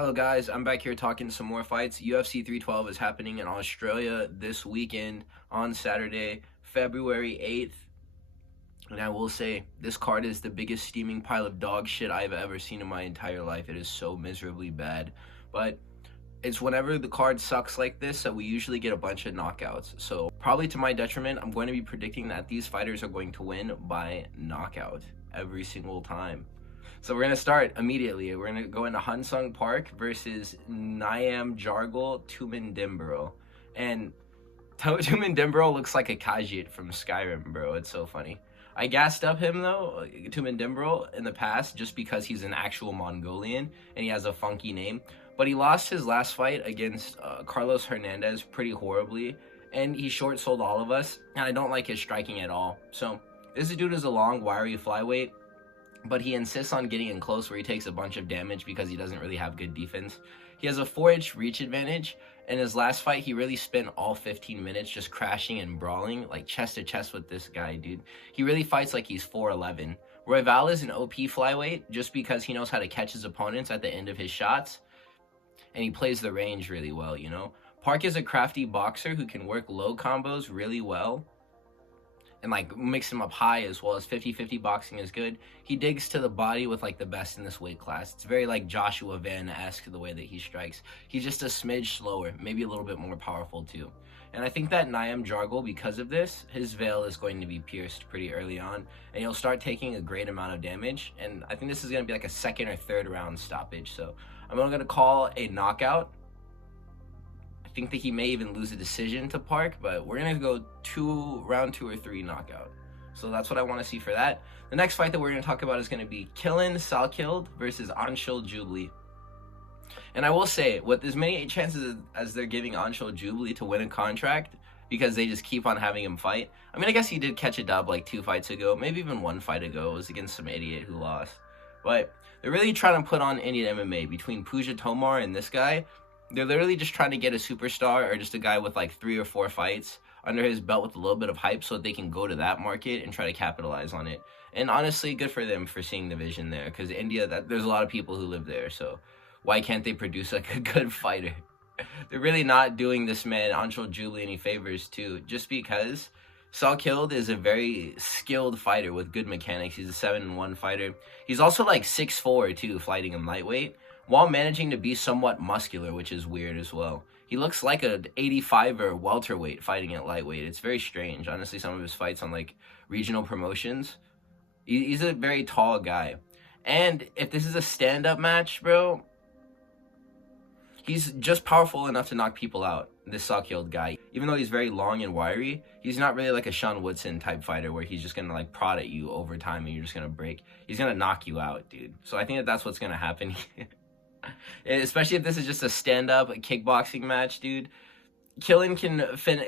Hello guys, I'm back here talking some more fights. UFC 312 is happening in Australia this weekend on Saturday, February 8th. And I will say, this card is the biggest steaming pile of dog shit I've ever seen in my entire life. It is so miserably bad. But it's whenever the card sucks like this that we usually get a bunch of knockouts. So probably to my detriment, I'm going to be predicting that these fighters are going to win by knockout every single time. So we're going to start immediately. We're going to go into Hyungsung Park versus Nyamjargal Tumendemberel. And Tumendemberel looks like a Khajiit from Skyrim, bro. It's so funny. I gassed up him, though, Tumendemberel, in the past just because he's an actual Mongolian and he has a funky name. But he lost his last fight against Carlos Hernandez pretty horribly, and he short-sold all of us, and I don't like his striking at all. So this dude is a long, wiry flyweight, but he insists on getting in close where he takes a bunch of damage because he doesn't really have good defense. He has a 4-inch reach advantage. In his last fight, he really spent all 15 minutes just crashing and brawling, like chest to chest with this guy, dude. He really fights like he's 4'11". Royval is an OP flyweight just because he knows how to catch his opponents at the end of his shots, and he plays the range really well, you know? Park is a crafty boxer who can work low combos really well and like mix him up high as well. As 50-50 boxing is good. He digs to the body with like the best in this weight class. It's very like Joshua Van-esque the way that he strikes. He's just a smidge slower, maybe a little bit more powerful too. And I think that Nyamjargal, because of this, his veil is going to be pierced pretty early on, and he'll start taking a great amount of damage. And I think this is going to be like a second or third round stoppage. So I'm going to call a knockout. I think that he may even lose a decision to Park, but we're going to go round 2 or 3 knockout. So that's what I want to see for that. The next fight that we're going to talk about is going to be Quillan Salkilld versus Anshil Jubli. And I will say, with as many chances as they're giving Anshil Jubli to win a contract, because they just keep on having him fight. I mean, I guess he did catch a dub like 2 fights ago, maybe even 1 fight ago. It was against some idiot who lost. But they're really trying to put on Indian MMA between Pooja Tomar and this guy. They're literally just trying to get a superstar or just a guy with like 3 or 4 fights under his belt with a little bit of hype so that they can go to that market and try to capitalize on it. And honestly, good for them for seeing the vision there, because India, there's a lot of people who live there, so why can't they produce like a good fighter? They're really not doing this man, Anshil Jubli, any favors too, just because Salkilld is a very skilled fighter with good mechanics. He's a 7-1 fighter. He's also like 6'4" too, fighting him lightweight, while managing to be somewhat muscular, which is weird as well. He looks like an 85er welterweight fighting at lightweight. It's very strange. Honestly, some of his fights on like regional promotions, he's a very tall guy. And if this is a stand-up match, bro, he's just powerful enough to knock people out, this Salkilld guy. Even though he's very long and wiry, he's not really like a Sean Woodson type fighter where he's just going to like prod at you over time and you're just going to break. He's going to knock you out, dude. So I think that that's what's going to happen here. Especially if this is just a stand-up kickboxing match, dude. Quillan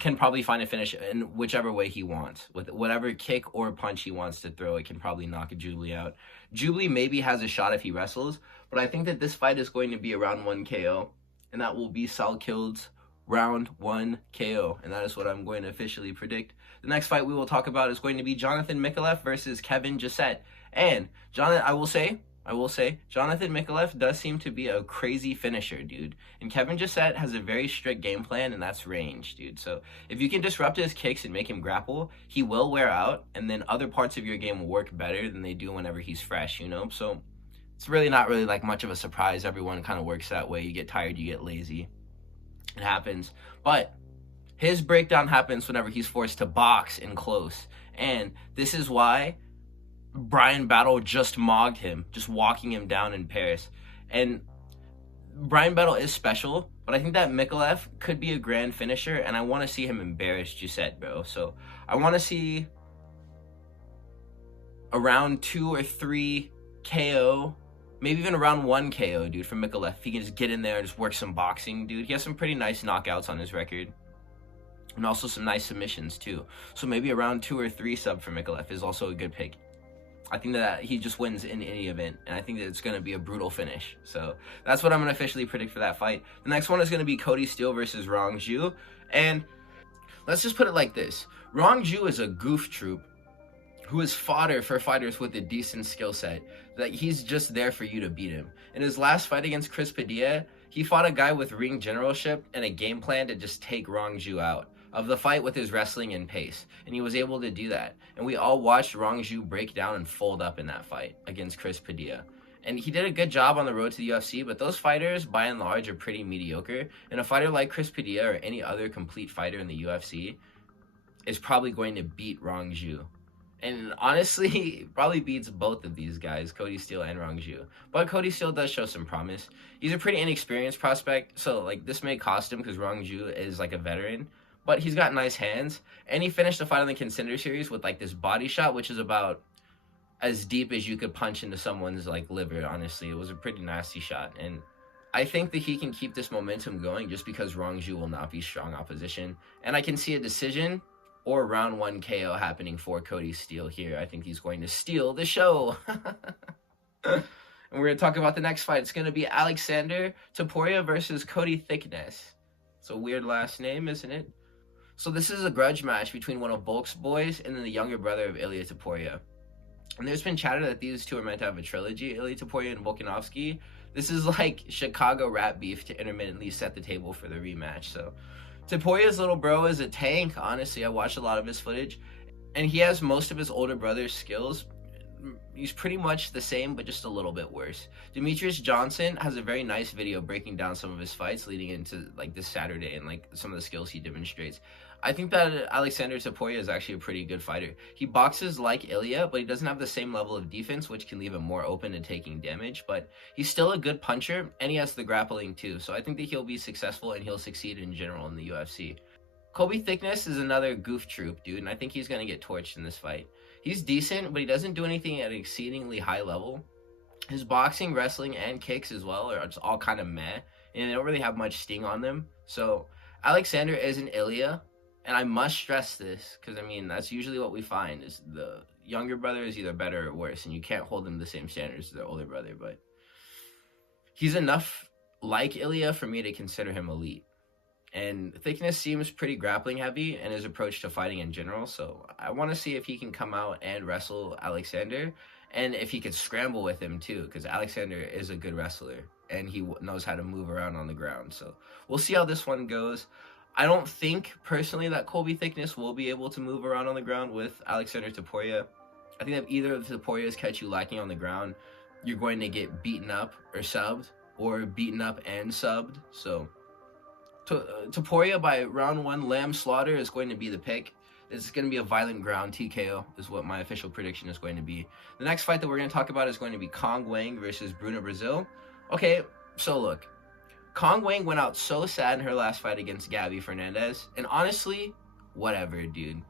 can probably find a finish in whichever way he wants. With whatever kick or punch he wants to throw, it can probably knock a Jubli out. Jubli maybe has a shot if he wrestles, but I think that this fight is going to be a round 1 KO, and that will be Salkild's round 1 KO, and that is what I'm going to officially predict. The next fight we will talk about is going to be Jonathan Micallef versus Kevin Joussett. And I will say, Jonathan Micallef does seem to be a crazy finisher, dude. And Kevin Joussett has a very strict game plan, and that's range, dude. So if you can disrupt his kicks and make him grapple, he will wear out, and then other parts of your game will work better than they do whenever he's fresh, you know? So it's really not really like much of a surprise. Everyone kind of works that way. You get tired, you get lazy. It happens. But his breakdown happens whenever he's forced to box in close. And this is why Brian Battle just mogged him, just walking him down in Paris. And Brian Battle is special, but I think that Micallef could be a grand finisher, and I want to see him embarrass Joussett, bro. So I want to see around 2 or 3 KO, maybe even around 1 KO, dude, from Micallef. If he can just get in there and just work some boxing, dude. He has some pretty nice knockouts on his record, and also some nice submissions too. So maybe around 2 or 3 sub for Micallef is also a good pick. I think that he just wins in any event, and I think that it's going to be a brutal finish. So that's what I'm going to officially predict for that fight. The next one is going to be Cody Steele versus RongZhu. And let's just put it like this. RongZhu is a goof troop who is fodder for fighters with a decent skill set. Like, he's just there for you to beat him. In his last fight against Chris Padilla, he fought a guy with ring generalship and a game plan to just take RongZhu out of the fight with his wrestling and pace, and he was able to do that. And we all watched RongZhu break down and fold up in that fight against Chris Padilla. And he did a good job on the road to the UFC, but those fighters, by and large, are pretty mediocre. And a fighter like Chris Padilla or any other complete fighter in the UFC is probably going to beat RongZhu. And honestly, probably beats both of these guys, Cody Steele and RongZhu. But Cody Steele does show some promise. He's a pretty inexperienced prospect, so like this may cost him because RongZhu is like a veteran. But he's got nice hands, and he finished the fight on the Contender Series with like this body shot, which is about as deep as you could punch into someone's like liver. Honestly, it was a pretty nasty shot, and I think that he can keep this momentum going just because RongZhu will not be strong opposition, and I can see a decision or round 1 KO happening for Cody Steele here. I think he's going to steal the show. And we're going to talk about the next fight. It's going to be Aleksandre Topuria versus Cody Thicknesse. It's a weird last name, isn't it? So this is a grudge match between one of Bulk's boys and then the younger brother of Ilya Topuria. And there's been chatter that these two are meant to have a trilogy, Ilya Topuria and Volkanovski. This is like Chicago rap beef to intermittently set the table for the rematch. So Topuria's little bro is a tank. Honestly, I watched a lot of his footage, and he has most of his older brother's skills. He's pretty much the same, but just a little bit worse. Demetrius Johnson has a very nice video breaking down some of his fights leading into like this Saturday and like some of the skills he demonstrates. I think that Aleksandre Topuria is actually a pretty good fighter. He boxes like Ilya, but he doesn't have the same level of defense, which can leave him more open to taking damage. But he's still a good puncher, and he has the grappling too. So I think that he'll be successful, and he'll succeed in general in the UFC. Colby Thicknesse is another goof troop, dude, and I think he's going to get torched in this fight. He's decent, but he doesn't do anything at an exceedingly high level. His boxing, wrestling, and kicks as well are just all kind of meh, and they don't really have much sting on them. So Aleksandre isn't Ilya, and I must stress this, because, I mean, that's usually what we find, is the younger brother is either better or worse, and you can't hold him the same standards as their older brother, but he's enough like Ilya for me to consider him elite. And Thicknesse seems pretty grappling heavy in his approach to fighting in general, so I want to see if he can come out and wrestle Aleksandre, and if he could scramble with him too, because Aleksandre is a good wrestler, and he knows how to move around on the ground. So we'll see how this one goes. I don't think, personally, that Colby Thicknesse will be able to move around on the ground with Aleksandre Topuria. I think if either of the Topurias catch you lacking on the ground, you're going to get beaten up or subbed, or beaten up and subbed. So Topuria by round 1 lamb slaughter is going to be the pick. It's going to be a violent ground TKO is what my official prediction is going to be. The next fight that we're going to talk about is going to be Wang versus Bruna, Brasil. Okay, so look. Wang went out so sad in her last fight against Gabby Fernandez, and honestly, whatever, dude.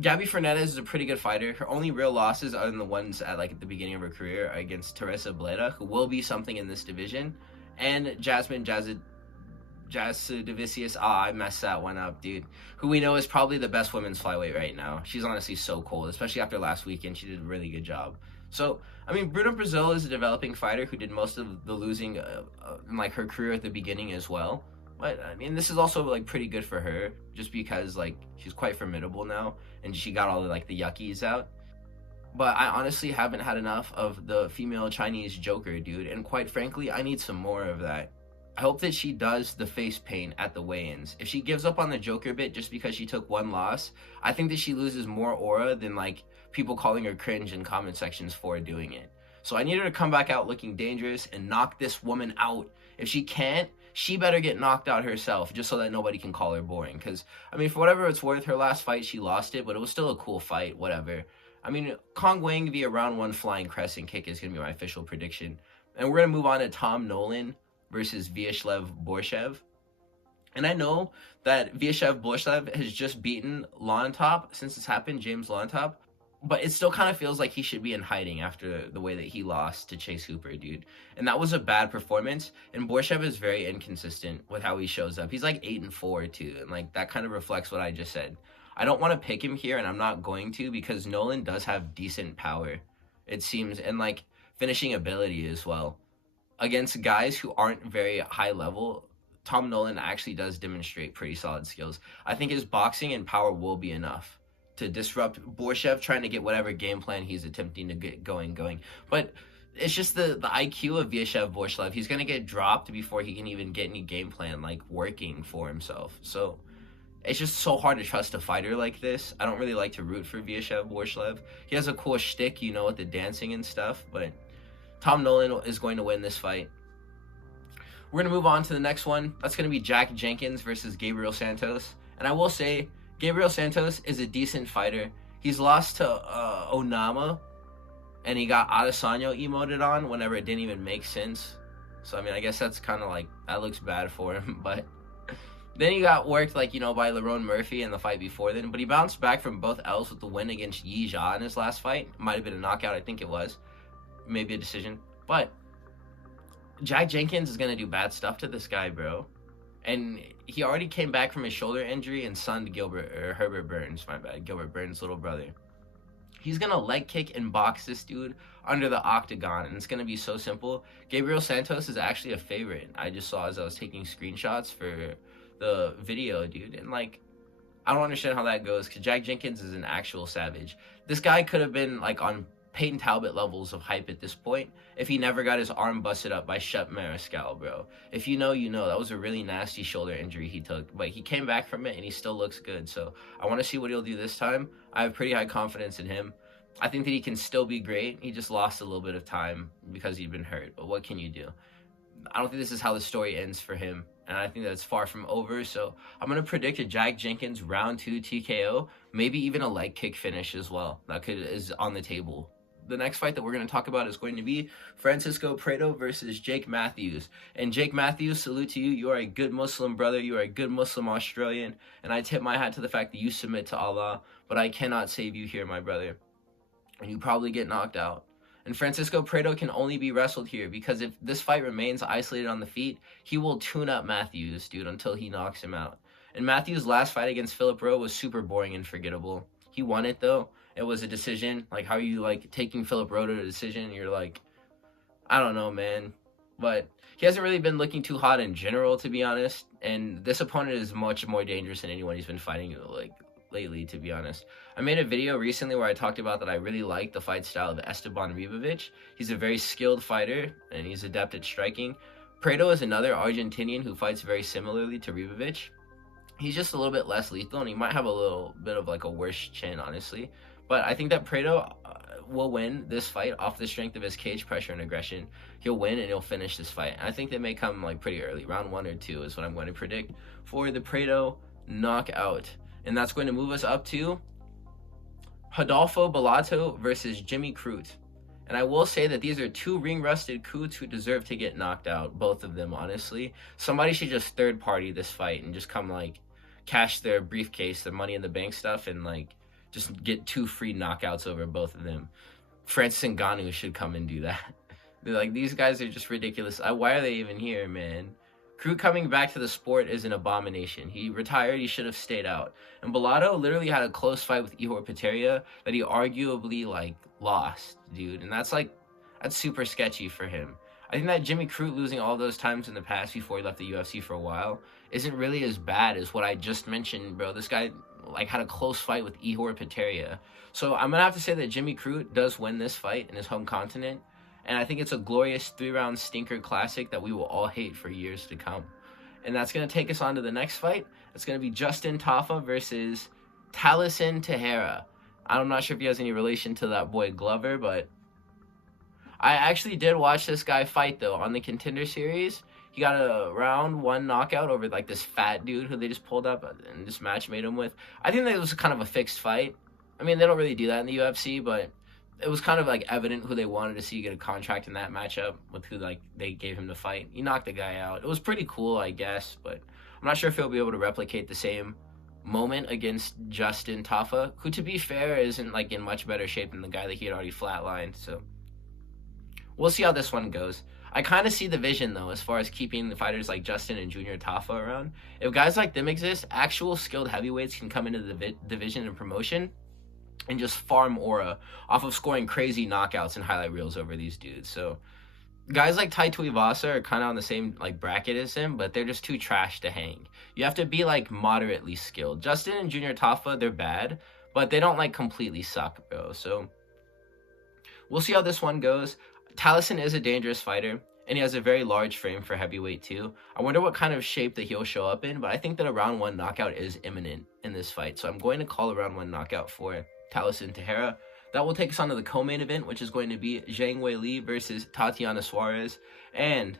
Gabby Fernandez is a pretty good fighter. Her only real losses, other than the ones at the beginning of her career, are against Teresa Bleda, who will be something in this division, and Jasmine Jasudavicius. I messed that one up, dude. Who we know is probably the best women's flyweight right now. She's honestly so cold, especially after last weekend. She did a really good job. So, I mean, Bruna Brasil is a developing fighter who did most of the losing in, like, her career at the beginning as well. But, I mean, this is also, like, pretty good for her, just because, like, she's quite formidable now, and she got all the, like, the yuckies out. But I honestly haven't had enough of the female Chinese Joker, dude, and quite frankly, I need some more of that. I hope that she does the face paint at the weigh-ins. If she gives up on the Joker bit just because she took one loss, I think that she loses more aura than, like, people calling her cringe in comment sections for doing it. So I need her to come back out looking dangerous and knock this woman out. If she can't, she better get knocked out herself just so that nobody can call her boring. Because, I mean, for whatever it's worth, her last fight, she lost it, but it was still a cool fight, whatever. I mean, Wang via round 1 flying crescent kick is going to be my official prediction. And we're going to move on to Nolan versus Viaschlev Borschev. And I know that Viaschlev Borschev has just beaten Lawntop since it's happened, James Lawntop. But it still kind of feels like he should be in hiding after the way that he lost to Chase Hooper, dude. And that was a bad performance. And Borschev is very inconsistent with how he shows up. He's like 8-4 too. And like that kind of reflects what I just said. I don't want to pick him here, and I'm not going to, because Nolan does have decent power, it seems, and like finishing ability as well. Against guys who aren't very high level, Nolan actually does demonstrate pretty solid skills. I think his boxing and power will be enough to disrupt Borschev trying to get whatever game plan he's attempting to get going. But it's just the IQ of Viaschlev Borschev. He's going to get dropped before he can even get any game plan, like, working for himself. So it's just so hard to trust a fighter like this. I don't really like to root for Viaschlev Borschev. He has a cool shtick, you know, with the dancing and stuff, but Nolan is going to win this fight. We're going to move on to the next one. That's going to be Jenkins versus Gabriel Santos. And I will say, Gabriel Santos is a decent fighter. He's lost to Onama, and he got Adesanya emoted on whenever it didn't even make sense. So, I mean, I guess that's kind of like, that looks bad for him. But then he got worked, like, you know, by Lerone Murphy in the fight before then. But he bounced back from both L's with the win against Yi Jia in his last fight. Might have been a knockout, I think it was. Maybe a decision. But Jenkins is going to do bad stuff to this guy, bro. And he already came back from his shoulder injury and sunned Herbert Burns, my bad, Gilbert Burns' little brother. He's going to leg kick and box this dude under the octagon, and it's going to be so simple. Gabriel Santos is actually a favorite. I just saw as I was taking screenshots for the video, dude. And, like, I don't understand how that goes, because Jenkins is an actual savage. This guy could have been, like, on Peyton Talbot levels of hype at this point if he never got his arm busted up by Shep Mariscal, bro. If you know, you know. That was a really nasty shoulder injury he took, but he came back from it and he still looks good. So I want to see what he'll do this time. I have pretty high confidence in him. I think that he can still be great. He just lost a little bit of time because he'd been hurt, but what can you do? I don't think this is how the story ends for him, and I think that it's far from over. So I'm going to predict a Jenkins round 2 TKO, maybe even a leg kick finish as well. That is on the table. The next fight that we're going to talk about is going to be Francisco Prado versus Jake Matthews. And Jake Matthews, salute to you. You are a good Muslim brother. You are a good Muslim Australian. And I tip my hat to the fact that you submit to Allah. But I cannot save you here, my brother. And you probably get knocked out. And Francisco Prado can only be wrestled here, because if this fight remains isolated on the feet, he will tune up Matthews, dude, until he knocks him out. And Matthews' last fight against Philip Rowe was super boring and forgettable. He won it, though. It was a decision. Like, how are you, like, taking Philip Rowe to a decision? You're like, I don't know, man. But he hasn't really been looking too hot in general, to be honest. And this opponent is much more dangerous than anyone he's been fighting, like, lately, to be honest. I made a video recently where I talked about that I really like the fight style of Esteban Ribovic. He's a very skilled fighter, and he's adept at striking. Prado is another Argentinian who fights very similarly to Ribovic. He's just a little bit less lethal, and he might have a little bit of, like, a worse chin, honestly. But I think that Prado will win this fight off the strength of his cage pressure and aggression. He'll win and he'll finish this fight. And I think they may come, like, pretty early. Round 1 or 2 is what I'm going to predict for the Prado knockout. And that's going to move us up to Rodolfo Bellato versus Jimmy Crute. And I will say that these are two ring-rusted Crutes who deserve to get knocked out. Both of them, honestly. Somebody should just third-party this fight and just come, like, cash their briefcase, their Money in the Bank stuff, and, like, just get 2 free knockouts over both of them. Francis Ngannou should come and do that. They're like, these guys are just ridiculous. Why are they even here, man? Crute coming back to the sport is an abomination. He retired, he should have stayed out. And Bellato literally had a close fight with Ihor Peteria that he arguably, like, lost, dude. And that's super sketchy for him. I think that Jimmy Crute losing all those times in the past before he left the UFC for a while isn't really as bad as what I just mentioned, bro. This guy, like, had a close fight with Ihor Peteria. So I'm going to have to say that Jimmy Crute does win this fight in his home continent. And I think it's a glorious 3-round stinker classic that we will all hate for years to come. And that's going to take us on to the next fight. It's going to be Justin Tafa versus Taliesin Teixeira. I'm not sure if he has any relation to that boy Glover, but I actually did watch this guy fight, though, on the Contender Series. He got a round 1 knockout over, like, this fat dude who they just pulled up and this match made him with. I think that it was kind of a fixed fight. I mean, they don't really do that in the UFC, but it was kind of, like, evident who they wanted to see get a contract in that matchup with who, like, they gave him the fight. He knocked the guy out. It was pretty cool, I guess, but I'm not sure if he'll be able to replicate the same moment against Justin Tafa, who, to be fair, isn't, like, in much better shape than the guy that he had already flatlined, so we'll see how this one goes. I kind of see the vision, though, as far as keeping the fighters like Justin and Junior Tafa around. If guys like them exist, actual skilled heavyweights can come into the division and promotion and just farm aura off of scoring crazy knockouts and highlight reels over these dudes. So guys like Tai Tuivasa are kind of on the same, like, bracket as him, but they're just too trash to hang. You have to be, like, moderately skilled. Justin and Junior Tafa, they're bad, but they don't like completely suck, bro. So we'll see how this one goes. Taliesin is a dangerous fighter, and he has a very large frame for heavyweight too. I wonder what kind of shape that he'll show up in, but I think that a round 1 knockout is imminent in this fight. So I'm going to call a round 1 knockout for Taliesin Tejera. That will take us on to the co-main event, which is going to be Zhang Weili versus Tatiana Suarez. And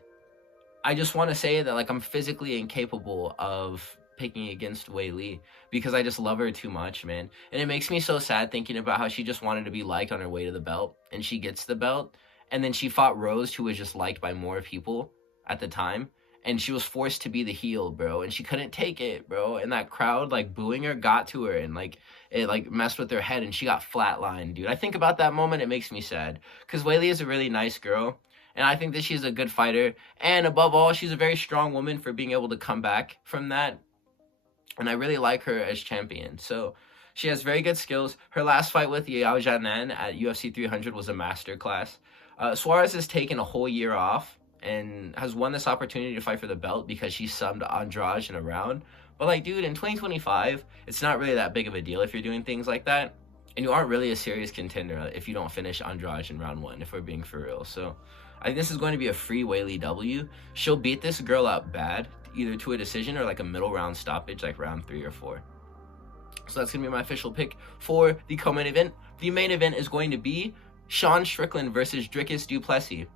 I just want to say that, like, I'm physically incapable of picking against Weili because I just love her too much, man. And it makes me so sad thinking about how she just wanted to be liked on her way to the belt, and she gets the belt, and then she fought Rose, who was just liked by more people at the time, and she was forced to be the heel, bro, and she couldn't take it, bro, and that crowd, like, booing her got to her, and, like, it, like, messed with her head, and she got flatlined, dude. I think about that moment, it makes me sad, because Weili is a really nice girl, and I think that she's a good fighter, and above all, she's a very strong woman for being able to come back from that, and I really like her as champion. So she has very good skills. Her last fight with Yao Jianan at UFC 300 was a masterclass. Suarez has taken a whole year off and has won this opportunity to fight for the belt because she subbed Andrade in a round. But, like, dude, in 2025, it's not really that big of a deal if you're doing things like that. And you aren't really a serious contender if you don't finish Andrade in round 1, if we're being for real. So I think this is going to be a free Weili W. She'll beat this girl out bad, either to a decision or like a middle round stoppage, like round 3 or 4. So that's going to be my official pick for the co-main event. The main event is going to be Sean Strickland versus Dricus du Plessis.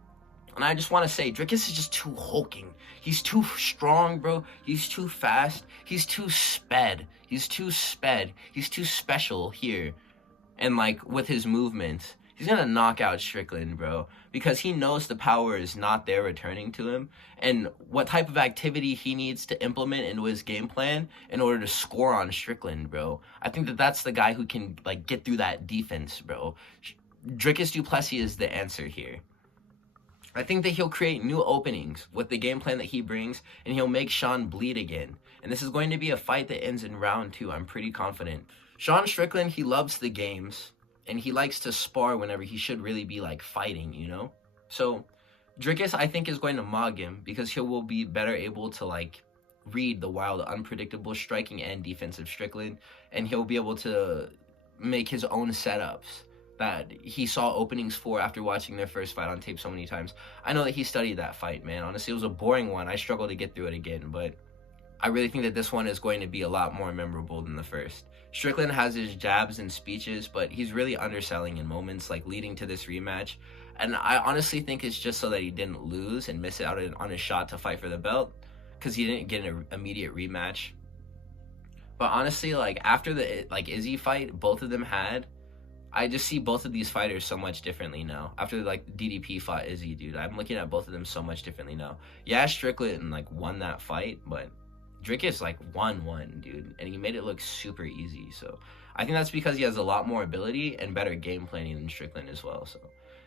And I just want to say, Dricus is just too hulking. He's too strong, bro. He's too fast. He's too sped. He's too special here. And, like, with his movements, he's going to knock out Strickland, bro, because he knows the power is not there returning to him, and what type of activity he needs to implement into his game plan in order to score on Strickland, bro. I think that that's the guy who can, like, get through that defense, bro. Dricus du Plessis is the answer here. I think that he'll create new openings with the game plan that he brings, and he'll make Sean bleed again. And this is going to be a fight that ends in round 2. I'm pretty confident. Sean Strickland, he loves the games, and he likes to spar whenever he should really be, like, fighting, you know? So Dricus, I think, is going to mog him because he will be better able to, like, read the wild, unpredictable striking and defensive Strickland, and he'll be able to make his own setups that he saw openings for after watching their first fight on tape so many times. I know that he studied that fight, man. Honestly, it was a boring one. I struggled to get through it again, but I really think that this one is going to be a lot more memorable than the first. Strickland has his jabs and speeches, but he's really underselling in moments, like leading to this rematch. And I honestly think it's just so that he didn't lose and miss out on his shot to fight for the belt, because he didn't get an immediate rematch. But honestly, like, after the, like, Izzy fight both of them had, I just see both of these fighters so much differently now. After, like, DDP fought Izzy, dude, I'm looking at both of them so much differently now. Yeah, Strickland, like, won that fight, but Dricus, like, won one, dude, and he made it look super easy. So I think that's because he has a lot more ability and better game planning than Strickland as well. So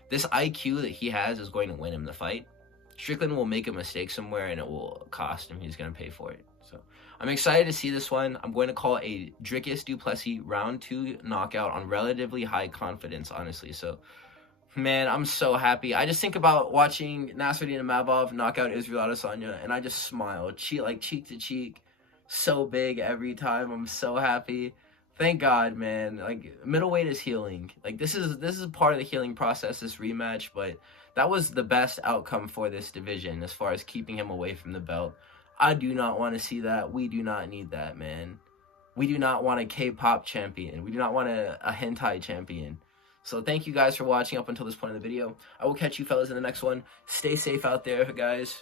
this IQ that he has is going to win him the fight. Strickland will make a mistake somewhere, and it will cost him. He's going to pay for it. So I'm excited to see this one. I'm going to call a Dricus du Plessis round 2 knockout on relatively high confidence, honestly. So, man, I'm so happy. I just think about watching Nasruddin Imavov knock out Israel Adesanya, and I just smile, cheek to cheek, so big every time. I'm so happy. Thank God, man. Like, middleweight is healing. Like, this is part of the healing process, this rematch, but that was the best outcome for this division as far as keeping him away from the belt. I do not want to see that. We do not need that, man. We do not want a K-pop champion. We do not want a hentai champion. So thank you guys for watching up until this point in the video. I will catch you fellas in the next one. Stay safe out there, guys.